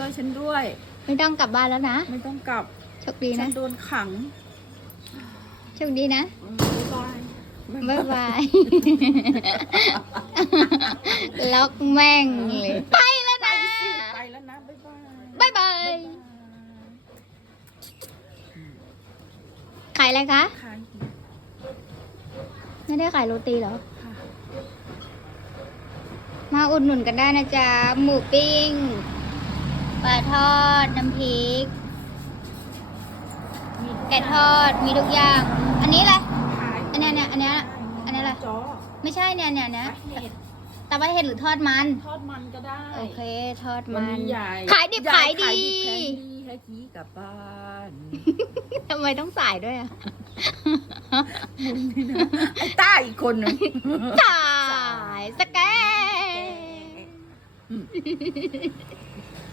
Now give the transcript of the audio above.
ช่วยฉันด้วย ไม่ต้องกลับบ้านแล้วนะ ไม่ต้องกลับโชคดีฉันะนโดนขังโชคดีนะอืมบ๊ายบายบ๊ายบาย ล็อกแม่งเลย ไปแล้วนะไปแล้วนะบ๊ายบายบ๊ายบาย ขายอะไรคะขายไม่ได้ขายโรตีเหรอ ค่ะมาอุดหนุนกันได้นะจ๊ะ หมูปิ้ง ปลาทอดน้ำพริก ไก่ทอดมีทุกอย่าง อันนี้อะไรขายอันเนี้ยเนี่ยอันเนี้ยอันนี้อะไรจ้อไม่ใช่เนี่ยเนี่ยเนี่ยเห็ดตะไบเห็ดหรือทอดมัน ทอดมันก็ได้โอเคทอดวันมันนี้ยายขายดิบขายดีขายดิบขายดีให้กี้กลับบ้านทำไมต้องสายด้วยอะมึงนี่นะไอ้ต้าอีกคนหนึงสายสแกน